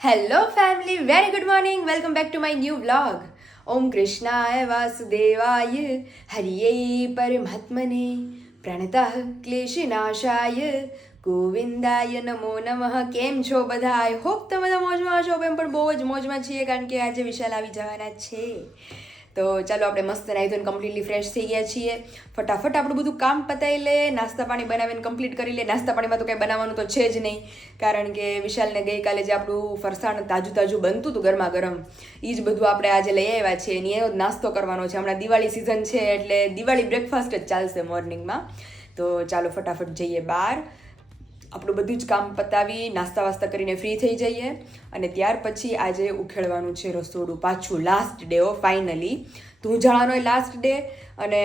Hello family, very good morning. Welcome back to my new vlog. ઓમ કૃષ્ણાય વાસુદેવાય હરિયે પરમાત્મને પ્રણતઃ ક્લેશનાશાય ગોવિંદાય નમો નમઃ. કેમ છો બધા? આઈ હોપ તમે બધા મોજમાં હશો. એમ પણ બહુ જ મોજમાં છીએ કારણ કે આજે વિશાલ આવી જવાના છે. તો ચાલો આપણે મસ્ત નાહી ધોઈને કમ્પ્લીટલી ફ્રેશ થઈ ગયા છીએ. ફટાફટ આપણું બધું કામ પતાવી લે, નાસ્તા પાણી બનાવીને કમ્પ્લીટ કરી લે. નાસ્તા પાણીમાં તો કંઈ બનાવવાનું તો છે જ નહીં કારણ કે વિશાલને ગઈકાલે જે આપણું ફરસાણ તાજું બનતું હતું ગરમા ગરમ, એ જ બધું આપણે આજે લઈ આવ્યા છીએ અને એનો જ નાસ્તો કરવાનો છે. હમણાં દિવાળી સિઝન છે એટલે દિવાળી બ્રેકફાસ્ટ જ ચાલશે મોર્નિંગમાં. તો ચાલો ફટાફટ જઈએ બહાર, આપણું બધું જ કામ પતાવી નાસ્તા વાસ્તા કરીને ફ્રી થઈ જઈએ અને ત્યાર પછી આજે ઉખેડવાનું છે રસોડું પાછું. લાસ્ટ ડે ઓ ફાઇનલી. ધૂંઝાળાનોય લાસ્ટ ડે અને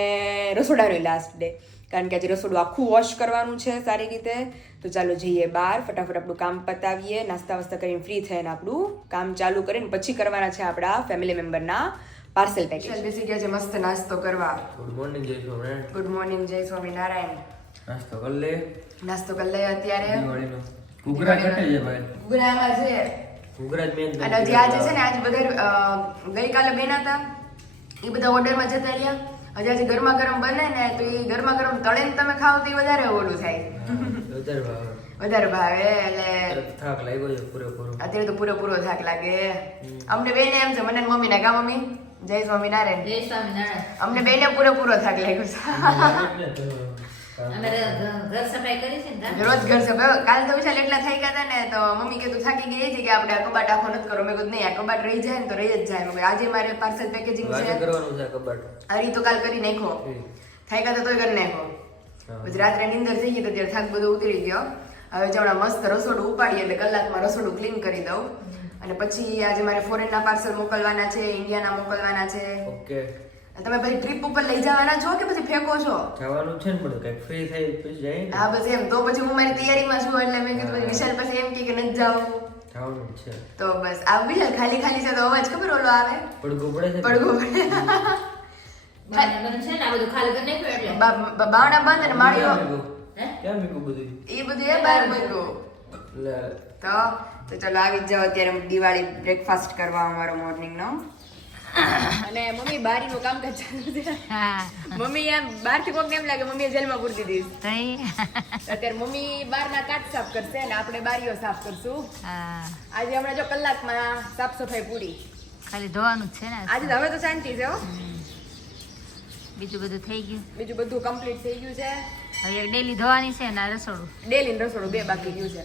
રસોડાનોય લાસ્ટ ડે કારણ કે આજે રસોડું આખું વોશ કરવાનું છે સારી રીતે. તો ચાલો જઈએ બહાર, ફટાફટ આપણું કામ પતાવીએ, નાસ્તા વાસ્તા કરીને ફ્રી થઈને આપણું કામ ચાલુ કરીને પછી કરવાના છે આપણા ફેમિલી મેમ્બરના પાર્સલ પેકેજ. બેસી ગયા છે મસ્ત નાસ્તો કરવા. ગુડ મોર્નિંગ જય સ્વામિનારાયણ. ગુડ મોર્નિંગ જય સ્વામિનારાયણ. નાસ્તો કરી લે. નાસ્તો કરી લઈએ અત્યારે. દિવાળીનો ઘૂઘરા કટે છે ભાઈ. ઘૂઘરામાં છે ઘૂઘરા જ મેન. અને હજી આજે છે ને આજ બધા ગઈકાલે બન્યા હતા એ બધા ઓર્ડરમાં જતા રહ્યા. હજી આજે ગરમા ગરમ બને ને તો એ ગરમા ગરમ તળે ને તમે ખાવ તો એ વધારે ઓલું થાય, વધારે ભાવે. એટલે થાક લાગ્યો છે પૂરેપૂરો. અત્યારે તો પૂરેપૂરો થાક લાગે અમને બેને. એમ છે મને ને મમ્મીને. કા મમ્મી? જય સ્વામિનારાયણ. જય સ્વામિનારાયણ. અમને બેને પૂરેપૂરો થાક લાગ્યો છે. અમે ઘર સફાઈ કરી છે ને રોજ ઘર સફાઈ. કાલ તો વિશાલ એટલા થઈ ગયા હતા ને તો મમ્મી કે તું થાકી ગઈ છે કે આપણે આ કબાટ આખો નથી કરો. મેં કીધું નહીં, આ કબાટ રહી જાય ને તો રહી જ જાય. મેં આજે મારે પાર્સલ પેકેજિંગ છે કરવાનું છે કબાટ. અરે તો કાલ કરી નાખો. થાક્યા તો તોય કરી નાખો. પછી રાત્રે નીંદર થઈ ગઈ તો ત્યારે થાક બધો ઉતરી ગયો. હવે જમણા મસ્ત રસોડું ઉપાડીએ એટલે કલાકમાં રસોડું ક્લીન કરી દઉં. અને પછી આજે મારે ફોરેનના પાર્સલ મોકલવાના છે, ઇન્ડિયાના મોકલવાના છે. ઓકે. તમે પછી ટ્રીપ ઉપર લઈ જવાના છો કે પછી ફેંકો છો? જવાનું છે ને પણ કઈક ફ્રી થઈ પછી જાય. હા બસ એમ. તો પછી હું મારી તૈયારીમાં છું એટલે મેં કીધું વિશાલ પછી એમ કે નથી જાવું. જવાનું છે તો બસ આ વિશાલ ખાલી ખાલી છે તો અવાજ ખબર ઓલો આવે, પડઘો પડે છે. પડઘો પડે. બધું છે ને આ બધું ખાલી કરી નાખ્યું એટલે બાવડા બંધ અને માળીઓ કેમ મીકું બધું એ બધું એ બહાર મૂક્યું. એટલે તો ચલો આવી જ જાઓ અત્યારે દિવાળી બ્રેકફાસ્ટ કરવા અમારો મોર્નિંગનો. અને મમ્મી બારીનું કામકાજ ચાલુ છે. મમ્મી એમ બહારથી કોઈને એમ લાગે મમ્મીએ જેલમાં પૂરી દીધી. અત્યારે મમ્મી બહારના કાચ સાફ કરશે અને આપણે બારીઓ સાફ કરશું. આજે હમણાં જો કલાકમાં સાફ સફાઈ પૂરી. ખાલી ધોવાનું જ છે ને આજે તો હવે તો શાંતિ છે હો. બીજું બધું થઈ ગયું. બીજું બધું કમ્પ્લીટ થઈ ગયું છે. હવે ડેલી ધોવાની છે ને રસોડું ડેલી રસોડું બે બાકી ગયું છે.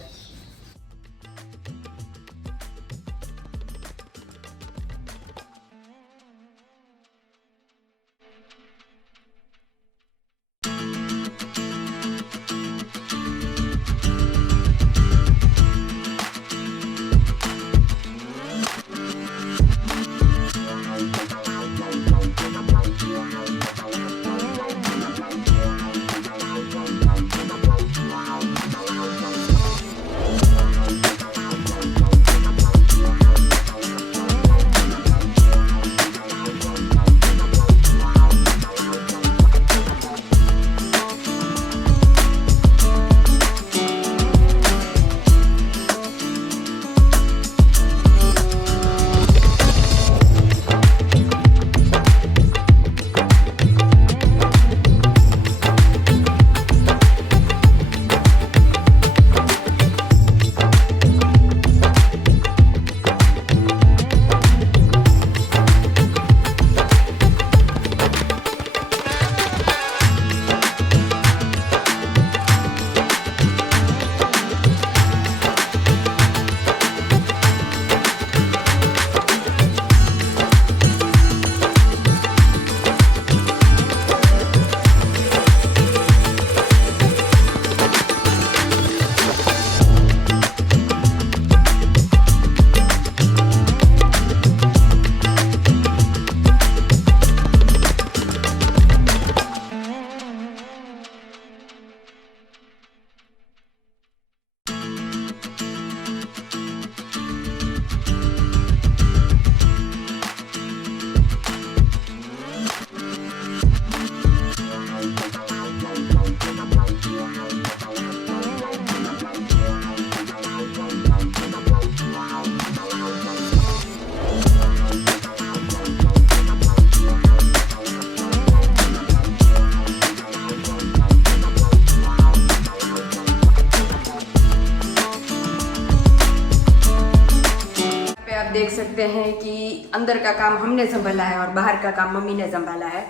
आप देख सकते हैं कि अंदर का काम हमने संभाला है और बाहर का काम मम्मी ने संभाला है।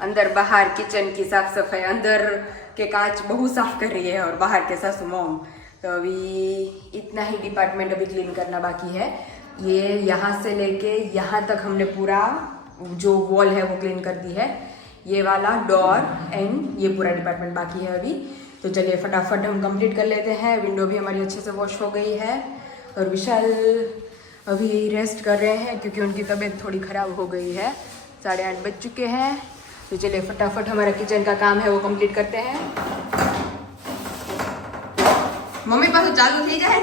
अंदर बाहर किचन की साफ सफाई, अंदर के कांच बहू साफ कर रही है और बाहर के सासू मॉम। तो अभी इतना ही डिपार्टमेंट अभी क्लीन करना बाकी है। ये यहाँ से लेके यहाँ तक हमने पूरा जो वॉल है वो क्लीन कर दी है। ये वाला डोर एंड ये पूरा डिपार्टमेंट बाकी है अभी। तो चलिए फटाफट हम कंप्लीट कर लेते हैं। विंडो भी हमारी अच्छे से वॉश हो गई है और विशाल अभी रेस्ट कर रहे हैं क्योंकि उनकी तबीयत थोड़ी ख़राब हो गई है। 8:30 बज चुके हैं। तो चलिए फटाफट हमारा किचन का काम है वो कंप्लीट करते हैं। मम्मी पास चालू थी जाए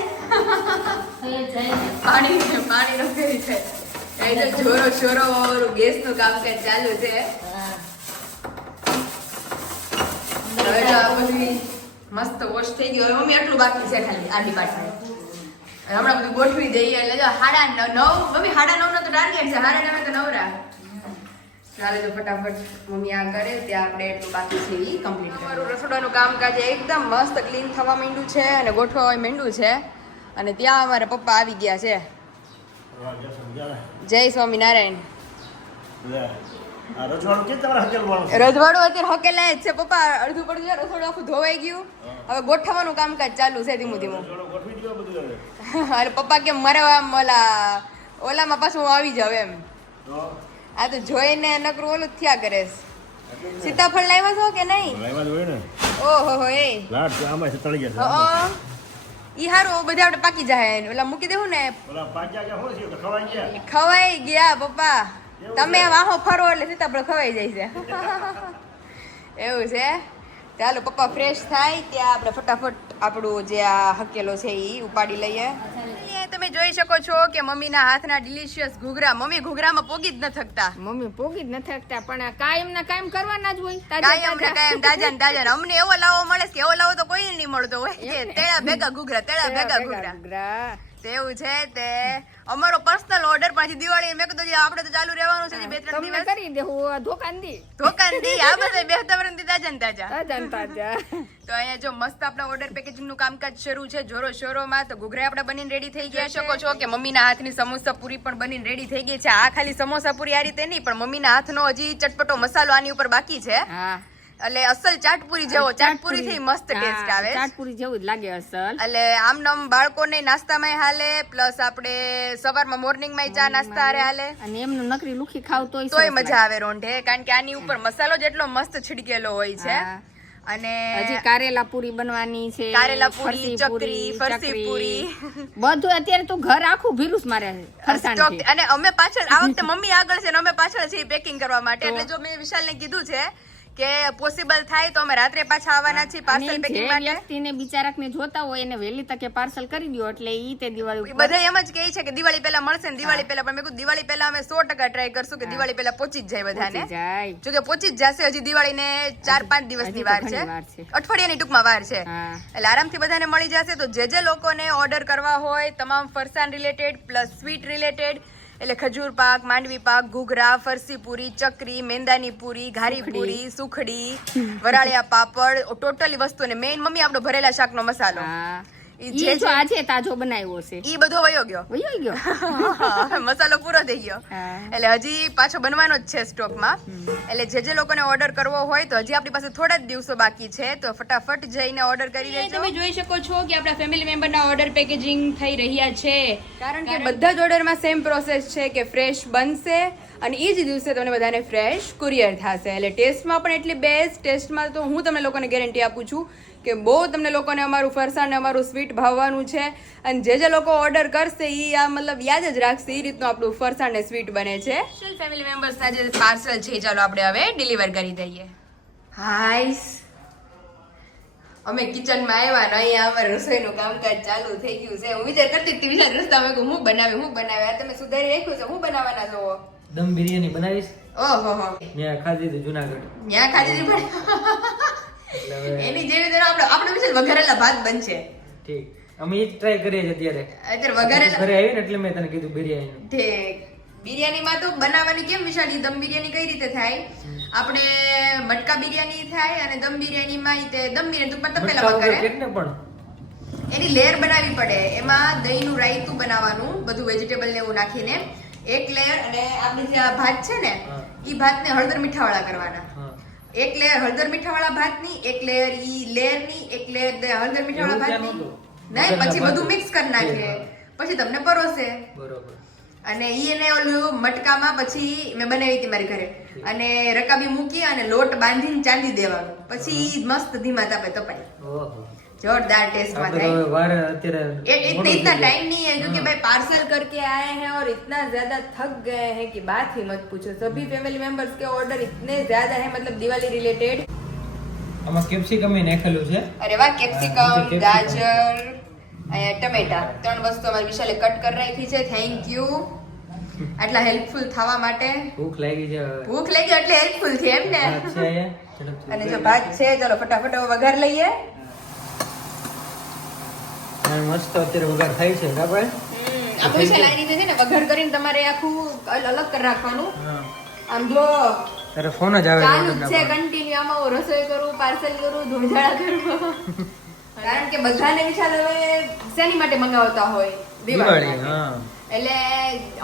पानी पानी रखी है जोरो शोरो और गैस નું કામકાજ ચાલુ છે। હવે તો આ બધી મસ્ત વોશ થઈ ગયો। મમ્મી આટલું બાકી છે ખાલી આ ડિપાર્ટમેન્ટ। હમણાં બધું ગોઠવી દઈએ એટલે જો 9:30 મમ્મી 9:30 નો તો ટાર્ગેટ છે। 9:30 તો નવરા ચાલે તો ફટાફટ મમ્મી આ કરે ત્યાં આપણે એટલું બાકી છે એ કમ્પ્લીટ કરીએ। અમારું રસોડાનું કામકાજ એકદમ મસ્ત ક્લીન થવા માંડ્યું છે અને ગોઠવવા માંડ્યું છે અને ત્યાં અમારા પપ્પા આવી ગયા છે। જય સ્વામિનારાયણ। રજવાડું અત્યારે હકેલાય જ છે પપ્પા। અડધું પડ્યું છે, રસોડું આખું ધોવાઈ ગયું। હવે ગોઠવવાનું કામકાજ ચાલુ છે ધીમું ધીમું। અરે પપ્પા કે મારે આમ ઓલામાં પાછું હું આવી જાવ એમ। આ તો જોઈને નકરું ઓલું જ થયા કરે। સીતાફળ લાવ્યા છો કે નહીં? ઓહો એ ઈ હારું બધા આપણે પાકી જાય ઓલા મૂકી દેવું ને। ખવાઈ ગયા પપ્પા। તમે વાહો ફરો એટલે સીતાફળ ખવાઈ જાય છે એવું છે। ચાલો પપ્પા ફ્રેશ થાય ત્યાં આપણે ફટાફટ આપણું જે આ હકેલો છે એ ઉપાડી લઈએ। તમે જોઈ શકો છો કે મમ્મીના હાથના ડિલિશિયસ ઘૂઘરા। મમ્મી ઘૂઘરામાં પોગી જ ન થકતા। મમ્મી પોગી જ ન થકતા પણ કાયમ ના કાયમ કરવાના જ હોય। કાયમ તાજા ને તાજા। અમને એવો લાવો મળે કે એવો લાવો તો કોઈ નહીં મળતો હોય કે તેડા ભેગા ઘૂઘરા તેડા ભેગા ઘૂઘરા તેવું છે। તે અમારો પર્સનલ ઓર્ડર પછી દિવાળી મેં કીધું આપણે તો ચાલુ રહેવાનું છે 2-3 દિવસ કરી દેવું દુકાન દી આ બધા 2 વર્ષથી તાજા ને તાજા। તો અહીંયા જો મસ્ત આપણા ઓર્ડર પેકેજિંગ નું કામકાજ શરૂ છે જોરો શોરોમાં। તો ઘૂઘરા આપણે બનીને રેડી થઈ ગયા। શકો છો કે મમ્મીના હાથની સમોસા પૂરી પણ બનીને રેડી થઈ ગઈ છે। આ ખાલી સમોસા પૂરી આ રીતે નહીં પણ મમ્મીના હાથનો હજી ચટપટો મસાલો આની ઉપર બાકી છે। એટલે અસલ ચાટપુરી જેવો ચાટપુરી થી મસ્ત ટેસ્ટ આવે। ચાટપુરી જેવું જ લાગે અસલ। એટલે આમ નામ બાળકોને નાસ્તામાં હાલે પ્લસ આપણે સવારમાં મોર્નિંગ માં ચા નાસ્તા હાલે અને એમનું નકરી લુખી ખાવ તોય મજા આવે રોંઢે। કારણ કે આની ઉપર મસાલો જેટલો મસ્ત છિડકેલો હોય છે। અને હજી કારેલા પૂરી બનવાની છે। કારેલા પૂરી, ચકરી, ફરસી પૂરી બધું અત્યારે તો ઘર આખું ભીરુસ મારે ફરસાણ। અને અમે પાછળ આ વખતે મમ્મી આગળ છે ને અમે પાછળ છે પેકિંગ કરવા માટે। એટલે જો મેં વિશાલને કીધું છે કે પોસિબલ થાય તો અમે રાત્રે પાછા આવવાના છીએ પાર્સલ પેકિંગ માટે। વ્યક્તિને બિચારાકને જોતા હોય એને વહેલી તકે પાર્સલ કરી દો એટલે ઈ તે દિવાળી બધા એમ જ કહે છે કે દિવાળી પહેલા મળશે ને દિવાળી પહેલા। પણ મેં કીધું દિવાળી પહેલા અમે 100% ટ્રાય કરશું કે દિવાળી પહેલા પહોંચી જ જાય બધાને। જો કે પહોંચી જ જશે। હજી દિવાળીને 4-5 દિવસની વાર છે, અઠવાડિયાની ટૂંકમાં વાર છે। એટલે આરામથી બધાને મળી જશે। તો જે લોકોને ઓર્ડર કરવા હોય તમામ ફરસાણ રિલેટેડ પ્લસ સ્વીટ રિલેટેડ એટલે ખજૂર પાક, માંડવી પાક, ઘૂઘરા, ફરસી પૂરી, ચકરી, મેંદાની પૂરી, ઘારી પૂરી, સુખડી, વરાળિયા પાપડ, ટોટલી વસ્તુ ને મેઇન મમ્મી આપણો ભરેલા શાકનો મસાલો જે આજે તાજો બનાવ્યો છે ઈ બધો વયો ગયો મસાલો પૂરો થઈ ગયો। એટલે હજી પાછો બનવાનો જ છે સ્ટોકમાં। એટલે જે લોકોને ઓર્ડર કરવો હોય તો હજી આપણી પાસે થોડા જ દિવસો બાકી છે। તો ફટાફટ જઈને ઓર્ડર કરી દેજો। તમે જોઈ શકો છો કે આપણા ફેમિલી મેમ્બરના ઓર્ડર પેકેજિંગ થઈ રહ્યા છે। કારણ કે બધા જ ઓર્ડરમાં સેમ પ્રોસેસ છે કે ફ્રેશ બનશે અને એ જ દિવસે તમને બધાને ફ્રેશ કુરિયર થશે। એટલે ટેસ્ટમાં પણ એટલી બેસ્ટ। ટેસ્ટમાં તો હું તમને લોકોને ગેરંટી આપું છું કે બહુ તમને લોકોને અમારું ફરસાણ ને અમારું સ્વીટ ભાવવાનું છે। અને જે લોકો ઓર્ડર કરશે એ આ મતલબ યાદ જ રાખશે એ રીતનું આપણું ફરસાણ ને સ્વીટ બને છે। ફેમિલી મેમ્બર્સ આજે પાર્સલ છે ચાલો આપણે હવે ડિલિવર કરી દઈએ। હાઈસ અમે કિચનમાં આવ્યા ને અહીંયા અમારે રસોઈનું કામકાજ ચાલુ થઈ ગયું છે। હું વિચાર કરતી હતી વિચાર રસ્તામાં કે હું બનાવે આ તમે સુધારી રાખ્યું છે। હું બનાવવાના છો? દમ બિરયાની બનાવીશ। ઓહો ત્યાં ખાધી હતી જુનાગઢ। ત્યાં ખાધી હતી પણ એની જેવી તરફ આપણે વિશે વઘારેલા ભાત બનશે। ઠીક અમે એ જ ટ્રાય કરીએ છીએ અત્યારે વઘારેલા ઘરે આવી ને એટલે મેં તને કીધું બિરયાની। ઠીક બિરયાનીમાં તો બનાવવાની કેમ વિશાળી દમ બિરયાની કઈ રીતે થાય? આપણે મટકા બિરયાની થાય અને દમ બિરયાનીમાં દમ બિરયાની તો તપેલામાં કરે ને પણ એની લેયર બનાવવી પડે. એમાં દહીંનું રાયતું બનાવવાનું, બધું વેજીટેબલ ને એવું નાખીને એક લેયર. અને આપણી જે આ ભાત છે ને હા. ઈ ભાતને હળદર મીઠાવાળા કરવાના. હા. એક લેયર હળદર મીઠાવાળા ભાતની, એક લેયર ઈ લેયરની, એક લેયર હળદર મીઠાવાળા એવું ભાતની. ક્યાં નહીં, નહોતું? પછી બધું મિક્સ કરી નાખે, પછી તમને પરોસે. બરોબર. અને ઈ એને ઓલું મટકામાં પછી મેં બનાવી હતી મારી ઘરે, અને રકાબી મૂકી અને લોટ બાંધીને ચાંદી દેવાનું, પછી ઈ મસ્ત ધીમા તાપે તપાય. ઓહો. जोरदार टेस्ट में આપણે તો હવે વાર અત્યારે મોડું इतना થઈ टाइम नहीं है क्योंकि हाँ। भाई पार्सल करके आए हैं और इतना ज्यादा थक गए हैं कि बात ही मत पूछो. सभी फैमिली मेंबर्स के ऑर्डर इतने ज्यादा है, मतलब दिवाली रिलेटेड. ગયું. આમાં કેપ્સિકમ એ નાખેલું છે. अरे वाह, कैप्सिकम, capsicum. गाजर, टमेटा, 3 વસ્તુ અમારી વિશાલે કટ કરી રાખી છે. થેન્ક યુ આટલા હેલ્પફુલ થવા માટે. ભૂખ લાગી છે હવે. ભૂખ લાગી એટલે હેલ્પફુલ છે એમ ને. ભાત છે અહીંયા. ઝડપથી. અને જો ભાત છે, ચલો ફટાફટ હવે વઘાર લઈએ. અને મસ્ત અત્યારે વઘાર થાય છે બરાબર. આમ વિશાલ આ રીતે છે ને વઘાર કરીને તમારે આખું અલગ કરી રાખવાનું. હા. આમ જો તારે ફોન જ આવે ચાલુ જ છે છે કન્ટિન્યુ. આમાં હું રસોઈ કરું, પાર્સલ કરું, ધોળાળા કરું. કારણ કે બધાને વિશાલ હવે શેની માટે મંગાવતા હોય? દિવાળી. માટે. હા. એટલે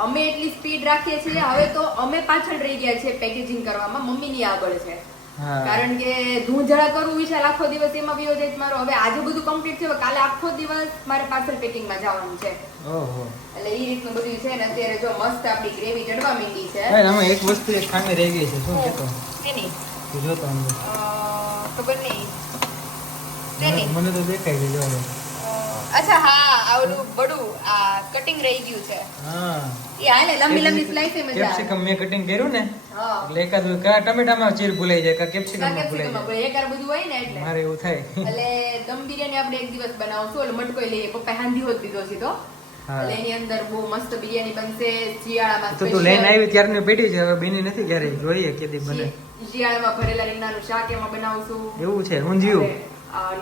અમે એટલી સ્પીડ રાખીએ છીએ. હવે તો અમે પાછળ રહી ગયા છે પેકેજિંગ કરવામાં, મમ્મીની આગળ છે. હા. કારણ કે ધૂંધળા કરવું વિશાલ આખો દિવસ એમાં વિયો જાય છે મારો. હવે આજે બધું કમ્પ્લીટ છે, કાલે આખો દિવસ મારે પાર્સલ પેકિંગમાં જવાનું છે. ઓહો. એટલે એ રીતનું બધું છે ને. અત્યારે જો મસ્ત આપણી ગ્રેવી ચડવા માંડી છે. ભાઈ આમાં એક વસ્તુ એક ખામી રહી ગઈ છે. શું કહેતો? શેની? તું જોતો અંદર. ખબર નહીં. શેની? મને તો દેખાય છે જો હવે. અચ્છા હા, આ ઓલું બડું આ કટિંગ રહી ગયું છે. હા. એ હાલે લંબી લંબી સ્લાઈસ એ મજા આવે. કેપ્સિકમ મેં કટિંગ કર્યું ને હા. એટલે એકાદું કા ટમેટામાં ચીર ભૂલાઈ જાય કા કેપ્સિકમમાં ભૂલાઈ કેપ્સિકમ જાય. એકાર બધું હોય ને એટલે. મારે એવું થાય. એટલે દમ બિરયાની આપણે એક દિવસ બનાવશું. એટલે મટકોઈ લઈએ, પપ્પા હાંધી હોત દીધો સીધો. હા. એટલે એની અંદર બહુ મસ્ત બિરયાની બનશે. શિયાળામાં તો તું લઈને આવી ત્યારની પેટી છે હવે બેની નથી ક્યારે જોઈએ કેદી બને. શિયાળામાં ભરેલા રીંગણાનું શાક એમાં બનાવશું. એવું છે ઊંધિયું. હવે,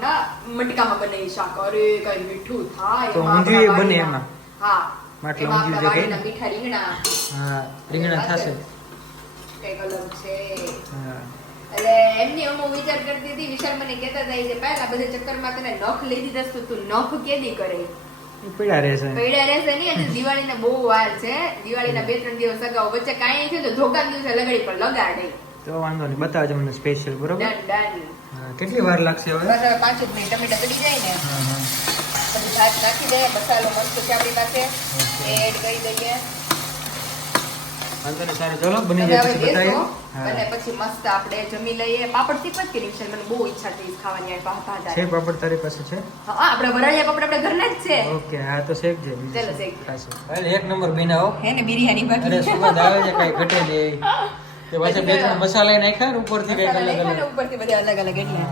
ના મટકામાં બને ઈ શાક. અરે કઈ મીઠું થાય તો એમાં ઊંધિયું આપણા બને વાડીના- એમાં. હા, માટલા એમાં ઊંધિયું આપણા જે કહે ને. વાડીના મીઠા રીંગણા હા રીંગણા થશે. કઈક અલગ છે. હા. એટલે એમની હું વિચાર કરતી હતી, વિશાલ મને કહેતા હતા કે પહેલા બધા ચક્કરમાં તને નખ લઈ દીધા તો તું નખ કેદી કરે? એ પીડા રહેશે. પૈડા રહેશે નહીં. અને દિવાળીના બહુ વાર છે. દિવાળીના 2-3 દિવસ અગાઉ વચ્ચે કાંઈ છે તો ધોકા દિવસે લગાડી પણ લગાડે. તો વાંધો નહીં બતાવજો મને સ્પેશિયલ બરોબર. Done done. હા કેટલી વાર લાગશે હવે? બસ હવે 5 મિનિટ ટમેટા ચડી જાય ને હા હા. પછી ભાત નાખી દઈએ. મસાલો મસ્ત છે આપણી પાસે, એડ કરી દઈએ. વાંધો નહીં સારું ચલો બની હવે જાય હવે પછી બતાવીએ. બેસો હા. અને પછી મસ્ત આપણે જમી લઈએ. પાપડ શીખવા જ કે વિશાલ? મને બહુ ઈચ્છા થઈ છે ખાવાની. આ ભાત છે પાપડ તારી પાસે છે? હા, આપણે વરાળિયા પાપડ આપણે ઘરના જ છે. ઓકે હા તો શેક છે. ચાલો, શેક. અરે એક નંબર બનાવો. હે ને બિરયાની અરે બાકી સુગંધ આવે છે કઈ ઘટે નહીં. તે પાછા બે ત્રણ મસાલા નાખ્યા ને ઉપરથી કઈ મસાલા અલગ નાખ્યા ને અલગ. ઉપરથી બધા અલગ અલગ એટલે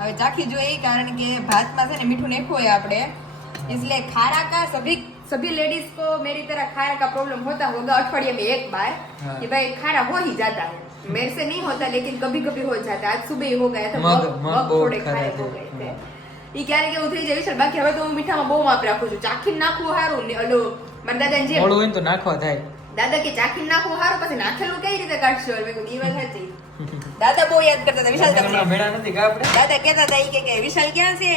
હવે ચાખી જોઈએ. કારણ કે ભાતમાં છે ને મીઠું નાખ્યું હોય આપણે, इसलिए खारा का सभी लेडीज को मेरी तरह खारा का प्रॉब्लम होता होगा अठवाडिये में एक बार हाँ। कि भाई खारा हो ही जाता है. मेरे से नहीं होता लेकिन कभी कभी हो जाता है. आज सुबह ही हो गया था. मग बहुत थोड़े खारे खारे थे. हो गए थे. ઈ ક્યારેક એવું થઈ જાય વિશાલ. બાકી હવે તો હું મીઠામાં બહુ માપ રાખું છું. ચાખીને નાખવું સારું ને ઓલું મારા દાદાને જેમ મોડું હોય ને તો નાખવા થાય. દાદા કે ચાખીને નાખવું સારું, પછી નાખેલું કઈ રીતે કાઢશો? મેં કીધું ઈ વાત સાચી. દાદા બહુ યાદ કરતા હતા વિશાલ તમને. હમણાં મેળા નથી કા આપણે? દાદા કહેતા હતા ઈ કે વિશાલ ક્યાં છે?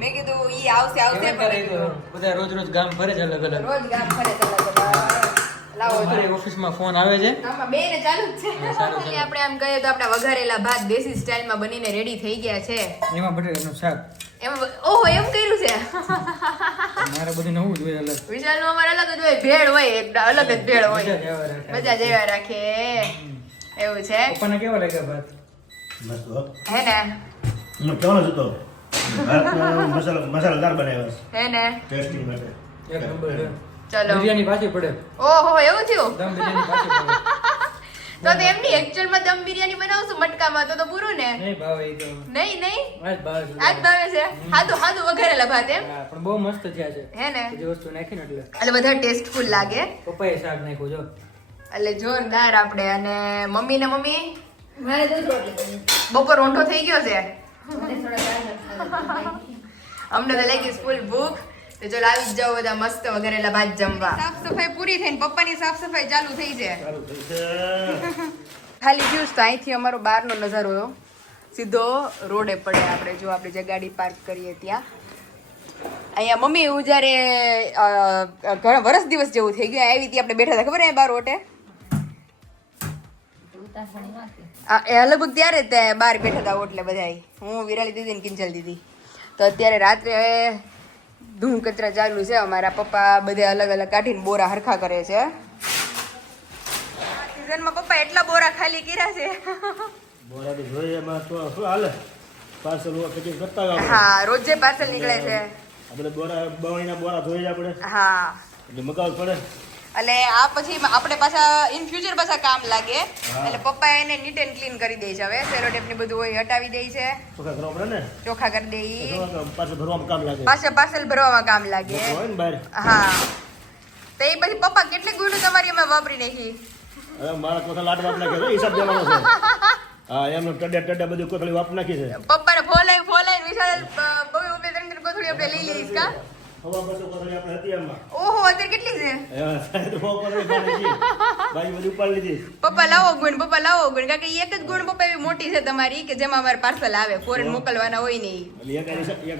મેં કીધું ઈ આવશે આવશે કેમ પણ કરે મેં તો કીધું, બધા રોજ રોજ ગામ ફરે છે અલગ અલગ. રોજ ગામ ફરે છે અલગ અલગ. લાવો મારી ઓફિસમાં ફોન આવે છે. આમાં બે ને ચાલુ જ છે. સારું, ખાલી આપણે આમ કહીએ તો આપણા વઘારેલા ભાત દેશી સ્ટાઇલમાં બનીને રેડી થઈ ગયા છે. એમાં બટેટાનું શાક. એમાં ઓહો એમ કર્યું છે. મારે બધું નવું જ હોય અલગ. વિશાલનું અમારે અલગ જ હોય. ભેળ હોય, એક અલગ જ ભેળ હોય. મજા જ આવે રાખે. મજા જેવા રાખે એવું છે. પપ્પાને કેવા લાગ્યા ભાત? મસ્ત હો. હે ને હું કહેવાનો જ હતો. ભાતનો મસાલાદાર બનાવ્યો છે હે ને ટેસ્ટિંગ માટે. એક નંબર છે. ચલો. બિરયાની પાછી પડે. ઓહો એવું થયું. દમ બિરયાની પાછી પડે. તો એમની એકચ્યુઅલમાં દમ બિરયાની બનાવશું મટકામાં તો પૂરું ને? નહીં ભાવે એ તો. નહીં નહીં આજ ભાવે છે. આજ ભાવે છે. હાદું હાદું વઘારેલા ભાત એમ હા, પણ બહુ મસ્ત થયા છે. હે ને બધી વસ્તુ નાખી ને એટલે એટલે બધા ટેસ્ટફુલ લાગે. પપ્પાએ શાક નાખ્યું જો. એટલે જોરદાર આપણે. અને મમ્મી ને મમ્મી બપોર ઊંધો થઈ ગયો છે. અમને તો લાગી ફૂલ ભૂખ. તો ચલો આવી જ જાઓ બધા મસ્ત વઘારેલા ભાત જમવા. સાફ સફાઈ પૂરી થઈને પપ્પાની સાફ સફાઈ ચાલુ થઈ છે. સારું થઈ છે. ખાલી જ્યુસ તો અહીંથી અમારો બહારનો નજારો સીધો રોડે પડે. આપણે જો આપણે જે ગાડી પાર્ક કરીએ ત્યાં અહીંયા મમ્મી હું જ્યારે ઘણા વર્ષ દિવસ જેવું થઈ ગયું આવી હતી આપણે બેઠા હતા ખબર બાર ઓટે લગભગ ત્યારે જ બહાર બેઠા હતા ઓટલે બધા હું વિરાલી દીદી ને કિંજલ દીદી તો અત્યારે રાત્રે ધૂમ કચરા ચાલુ છે અમારા પપ્પા બધે અલગ અલગ કાઢીને બોરા હરખા કરે છે સિઝનમાં પપ્પા એટલા બોરા ખાલી કર્યા છે બોરા તો જોઈએ એમાં તો શું હાલે પાર્સલ પેકિંગ કરતા હોય હા રોજે પાર્સલ નીકળે છે આપણે બોરા બવાણીના બોરા ધોઈ આપણે હા એટલે મગાવવું પડે એટલે આ પછી આપણે પાછા ઇન ફ્યુચર પાછા કામ લાગે એટલે પપ્પા એને નીટ એન્ડ ક્લીન કરી દે છે હવે સેલો ટેપ ની બધું હોય હટાવી દે છે ચોખા કરવા પડે ને ચોખા કરી દે પાછળ ભરવામાં કામ લાગે પાછા પાર્સલ ભરવામાં કામ લાગે હોય ને બહાર હા તો એ પછી પપ્પા કેટલી ગુણ તમારી અમે વાપરી નાખી હવે મારા કોથા લાટ વાપ નાખે છે હિસાબ દેવાનો છે હા એમનો ટડે બધું કોથળી વાપ નાખી છે પપ્પાને ફોલાઈ વિશાલ બહુ બે ત્રણ કોથળી આપણે લઈ લઈશ કા હવા બસો કોથળી આપણે હતી એમાં ઓહો અત્યારે કેટલી છે બાઈ બધું ઉપાડી લીધી પપ્પા લાવો ગુણ કારણ કે એક જ ગુણ પપ્પા એવી મોટી છે તમારી કે જેમાં અમારે પાર્સલ આવે ફોરેન મોકલવાના હોય નહીં એક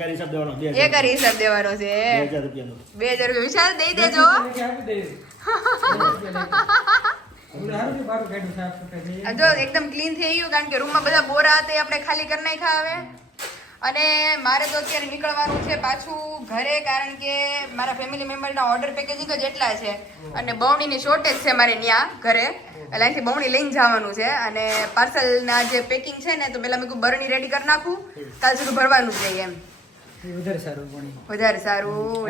હિસાબ દેવાનો એક હિસાબ દેવાનો છે 2000 રૂપિયાનો 2000 રૂપિયા વિશાલ દઈ દેજો જો એકદમ ક્લીન થઈ ગયું કારણ કે રૂમમાં બધા બોરા હતા એ આપણે ખાલી કરી નાખ્યા હવે અને મારે તો અત્યારે નીકળવાનું છે પાછું ઘરે કારણ કે મારા ફેમિલી મેમ્બરના ઓર્ડર પેકેજિંગ જ એટલા છે અને બવણીની શોર્ટેજ છે મારે ત્યાં ઘરે એટલે અહીંથી બવણી લઈને જવાનું છે અને પાર્સલના જે પેકિંગ છે ને તો પહેલાં મેં બરણી રેડી કરી નાખું કાલ સુધી ભરવાનું જ નહીં એમ વધારે સારું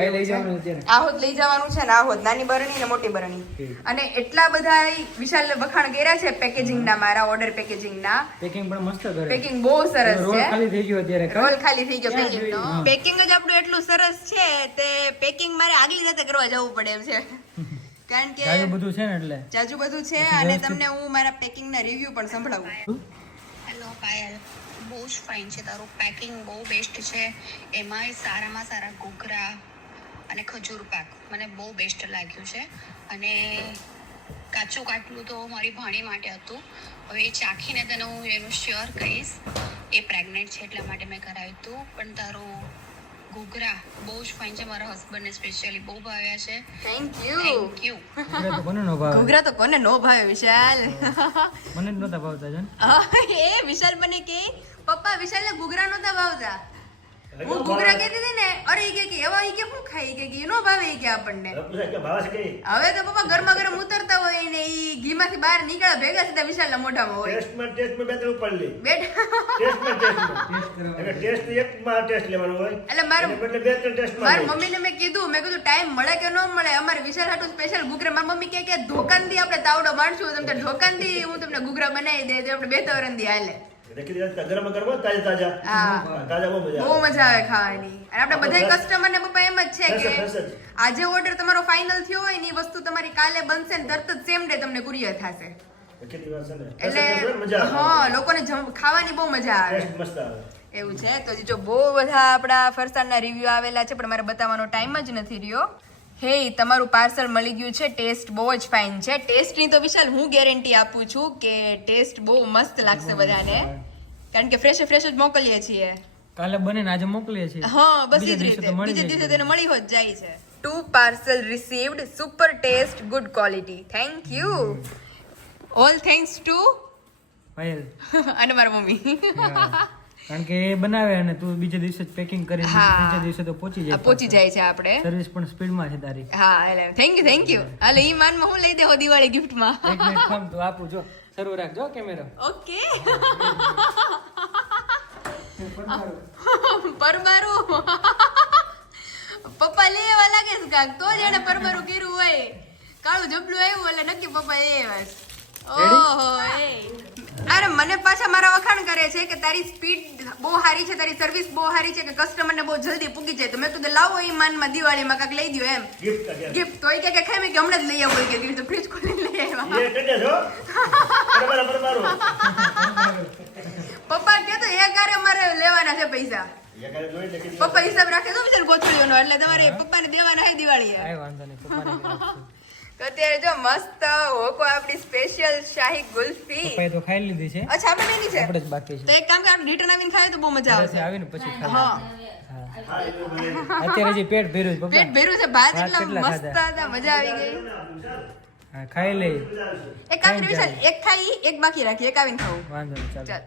આહોદ લઈ જવાનું છે ને આહોદ નાની બરણી ને મોટી બરણી અને એટલા બધા વિશાલ વખાણ કર્યા છે પેકેજિંગ ના મારા ઓર્ડર પેકેજિંગ ના પેકિંગ પણ મસ્ત કરે પેકિંગ બહુ સરસ છે ખાલી થઈ ગયો અત્યારે રોલ ખાલી થઈ ગયો પેકિંગ નો પેકિંગ જ આપણું એટલું સરસ છે તે પેકિંગ મારે આગલી રાતે કરવા જવું પડે એમ છે કારણ કે જાજુ બધું છે ને એટલે જાજુ બધું છે અને તમને હું મારા પેકિંગ ના રિવ્યુ પણ સંભળાવું હેલો પાયલ બહુ જ ફાઇન છે તારું પેકિંગ બહુ બેસ્ટ છે એમાંય સારામાં સારા ઘૂઘરા અને ખજૂર પાક મને બહુ બેસ્ટ લાગ્યું છે અને કાચું કાટલું તો મારી ભાણી માટે હતું હવે એ ચાખીને તને હું એનું શ્યોર કહીશ એ પ્રેગ્નેન્ટ છે એટલા માટે મેં કરાવ્યું હતું પણ તારું ઘૂઘરા બહુ જ ફાઇન છે મારા હસબન્ડને સ્પેશિયલી બહુ ભાવ્યા છે થેન્ક થેન્ક યુ કોને નો ભાવે ઘૂઘરા તો કોને નો ભાવે વિશાલ મને જ નતા ભાવતા છે એ વિશાલ મને કે પપ્પા વિશાલને ઘૂઘરા નહોતા ભાવતા હું ઘૂઘરા કહેતી હતી ને અરે એ કે એવા ઈ કે શું ખાઈ કે નો ભાવે ઈ કે આપણને હવે તો પપ્પા ગરમા ગરમ ઉતરતા હોય ને ઈ ઘીમાંથી બહાર નીકળ્યા ભેગા સીધા વિશાલના મોઢામાં હોય ટેસ્ટમાં બે ત્રણ ઉપર લે બેઠા ટેસ્ટ એકમાં ટેસ્ટ લેવાનો હોય એટલે મારું એટલે બે ત્રણ ટેસ્ટમાં મારી મમ્મીને મેં કીધું ટાઈમ મળે કે ન મળે અમારે વિશાલ હાટુ સ્પેશિયલ ઘૂઘરા મારી મમ્મી કે ધોકાનથી આપણે તાવડો માણશું તમને ઢોકાનથી હું તમને ઘૂઘરા બનાવી દે તો આપણે બે ત્રણથી હાલે ગરમ ગરમ તાજા તાજા બહુ મજા આવે ખાવાની અને આપણે બધા કસ્ટમર ને પપ્પા એમ જ છે કે આજે ઓર્ડર તમારો ફાઇનલ થયો હોય ને એ વસ્તુ તમારી કાલે બનશે ને તરત જ સેમ ડે તમને કુરિયર થશે એટલે હા લોકોને ખાવાની બહુ મજા આવે એવું છે તો જો બહુ બધા આપણા ફરસાણના રિવ્યુ આવેલા છે પણ મારે બતાવવાનો ટાઈમ જ નથી રહ્યો હે તમારું પાર્સલ મળી ગયું છે ટેસ્ટ બહુ જ ફાઇન છે ટેસ્ટની તો વિશાલ હું ગેરંટી આપું છું કે ટેસ્ટ બહુ મસ્ત લાગશે બધાને કારણ કે ફ્રેશ જ મોકલીએ છીએ કાલે બને ને આજે મોકલીએ છીએ હા બસ એ જ રીતે બીજે દિવસે તેને મળી હોત જાય છે 2 parcel received super taste good quality thank you all thanks to Payal અને મારા મમ્મી કારણ કે એ બનાવે અને તું બીજે દિવસે જ પેકિંગ કરીને બીજે દિવસે તો પહોંચી જાય છે આપણે સર્વિસ પણ સ્પીડમાં છે તારી હા એટલે થેન્ક યુ હાલે ઈ માનમાં હું લઈ દેહો દિવાળી ગિફ્ટમાં એક મિનિટ થમ તો આપું જો શરૂ રાખજો કેમેરો ઓકે પરમારું પપ્પા લેવા લાગે છે કાક તો જ એને પરમારું કર્યું હોય કાળું જબલું આવ્યું એટલે નક્કી પપ્પા લેવા ઓહો એ અરે મને પાછા મારા વખાણ કરે છે કે તારી સ્પીડ બહુ સારી છે તારી સર્વિસ બહુ સારી છે કે કસ્ટમરને બહુ જલ્દી પૂગી જાય તો મેં કીધું લાવો એ માનમાં દિવાળીમાં કાંક લઈ દો એમ ગિફ્ટ તો એ કે ખાઈ મેં કે હમણાં જ લઈ આવું કે તો ફ્રીજ ખોલીને લઈ આવ્યા પપ્પા કે તો એક હારે મારે લેવાના છે પૈસા પપ્પા હિસાબ રાખે તો વિચાર ગોથળીઓનો એટલે તમારે પપ્પાને દેવાના છે દિવાળીએ વાંધો નહીં પપ્પાને તો અત્યારે જો મસ્ત હોકો આપણી સ્પેશિયલ શાહી ગુલ્ફી પપ્પાએ તો ખાઈ લીધી છે અચ્છા આપણે લેની છે આપણે જ બાકી છે તો એક કામ કર રિટર્ન આવીને ખાય તો બહુ મજા આવશે આવીને પછી હા અત્યારે હજી પેટ ભર્યું છે પેટ પપ્પા ભર્યું છે, ભાત ભાત એટલા કેટલા મસ્ત ખાધા? હતા, મજા આવી ગઈ. હા ખાઈ લઈ એક કામ કરી વિશાલ, એક ખાઈ એક બાકી રાખી, એક આવીને ખાવું. વાંધો નહીં ચાલો ચાલ